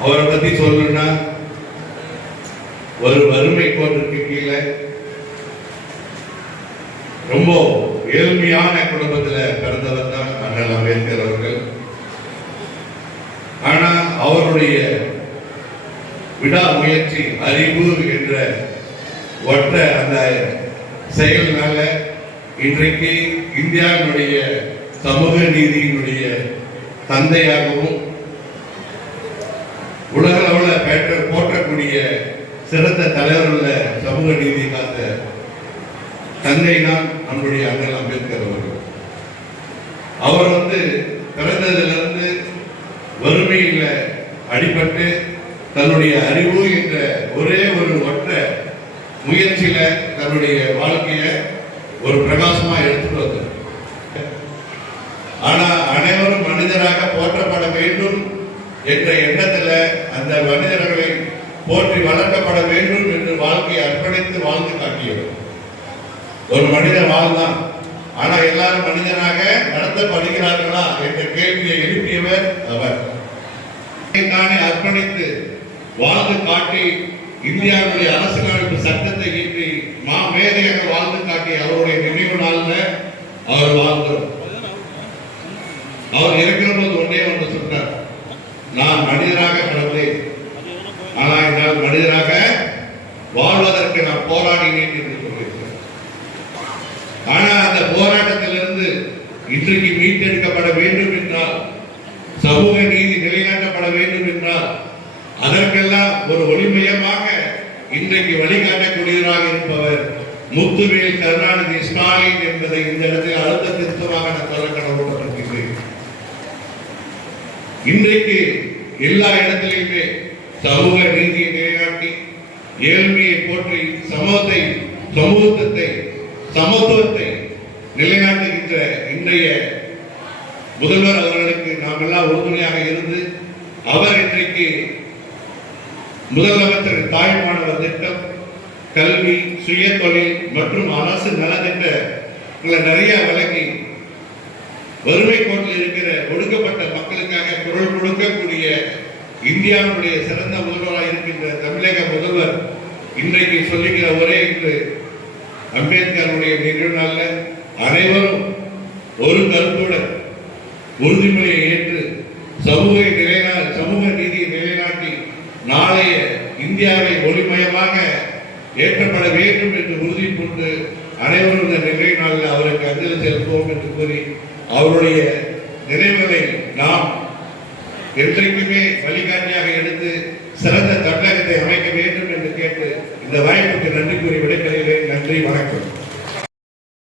அவரை பத்தி சொல்லணும்னா ஒரு வறுமை கோட்டிற்கு கீழே ரொம்ப ஏழ்மையான குடும்பத்துல பிறந்தவர் தான் அண்ணல் அம்பேத்கர் அவர்கள். ஆனா அவருடைய விடாமுயற்சி அறிவு என்ற ஒற்ற அந்த செயல்னால இன்றைக்கு இந்தியாவினுடைய சமூக நீதியினுடைய தந்தையாகவும் உலக அளவில் பெற்ற போற்றக்கூடிய சிறந்த தலைவர்கள சமூக நீதி காத்த தந்தை தான் நம்முடைய அண்ணல் அம்பேத்கர் அவர்கள். அவர் வந்து பிறந்ததிலிருந்து வறுமையில் அடிபட்டு தன்னுடைய அறிவு என்ற ஒரே ஒரு ஒற்ற முயற்சியில தன்னுடைய வாழ்க்கைய ஒரு பிரகாசமா எடுத்துட்டு வந்தார். ஆனா அனைவரும் மனிதராக போற்றப்பட வேண்டும் என்ற எண்ணத்துல அந்த மனிதர்களை போற்றி வளர்க்கப்பட வேண்டும் என்று வாழ்க்கையை அர்ப்பணித்து வாழ்ந்து காட்டியவர். ஒரு மனிதன் வாழ்ந்தான். ஆனா எல்லாரும் மனிதனாக நடத்தப்படுகிறார்களா என்ற கேள்வியை எழுப்பியவர் அவர். தானே அர்ப்பணித்து வாழ்ந்து காட்டி இந்தியாவுடைய அரசியலமைப்பு சட்டத்தை ஈட்டி மா மேதையாக வாழ்ந்து காட்டி அவருடைய நினைவு நாள்ல அவர் வாழ்ந்தார் அவர் இருக்கிற போது ஒன்றே ஒன்று சொன்னார் நான் மனிதராக பிறந்தேன். ஆனால் என்னால் மனிதராக வாழ்வதற்கு நான் போராடினேன் என்று சொல்லியிருக்கிறேன் ஆனால் அந்த போராட்டத்திலிருந்து இன்றைக்கு மீட்டெடுக்கப்பட வேண்டும் என்றால் சமூக நீதி நிலைநாட்டப்பட வேண்டும் என்றால் அதற்கெல்லாம் ஒரு ஒளிமயமாக இன்றைக்கு வழிகாட்டக்கூடியவராக இருப்பவர் முத்துவேல் கருணாநிதி ஸ்டாலின் என்பதை இந்த இடத்தில் அழுத்த திருத்தமாக நான் சொல்ல கடவுள் இன்றைக்கு எல்லா இடத்திலையுமே சமூக நீதியை நிலைநாட்டி ஏழ்மையை போற்றி சமூகத்தை சமூகத்தை சமத்துவத்தை நிலைநாட்டுகின்ற இன்றைய முதல்வர் அவர்களுக்கு நாம் எல்லாம் உறுதுணையாக இருந்து அவர் இன்றைக்கு முதலமைச்சர் தாய்மானவர் திட்டம் கல்வி சுய தொழில் மற்றும் அரசு நலத்திட்ட நிறைய வழங்கி வறுமை கோட்டில் இருக்கிற ஒடுக்கப்பட்ட மக்களுக்காக குரல் கொடுக்கக்கூடிய இந்தியாவுடைய சிறந்த முதல்வராக இருக்கின்ற தமிழக முதல்வர் இன்றைக்கு சொல்லுகிற ஒரே இன்று அம்பேத்கருடைய நிகழ்வு நாளில் அனைவரும் ஒரு கருத்துடன் உறுதிமொழியை ஏற்று சமூக நிலைநா சமூக நீதியை நிலைநாட்டி நாளைய இந்தியாவை ஒளிமயமாக ஏற்றப்பட வேண்டும் என்று உறுதி கொண்டு அனைவரும் இந்த நிகழ்வு நாளில் அவருக்கு அஞ்சலி செலுத்துவோம் என்று கூறி அவருடைய நினைவுகளை நாம் என்றைக்குமே வழிகாட்டியாக எடுத்து சிறந்த தமிழகத்தை அமைக்க வேண்டும் என்று கேட்டு இந்த வாய்ப்புக்கு நன்றி கூறி விடைபெறுகிறேன். நன்றி வணக்கம்.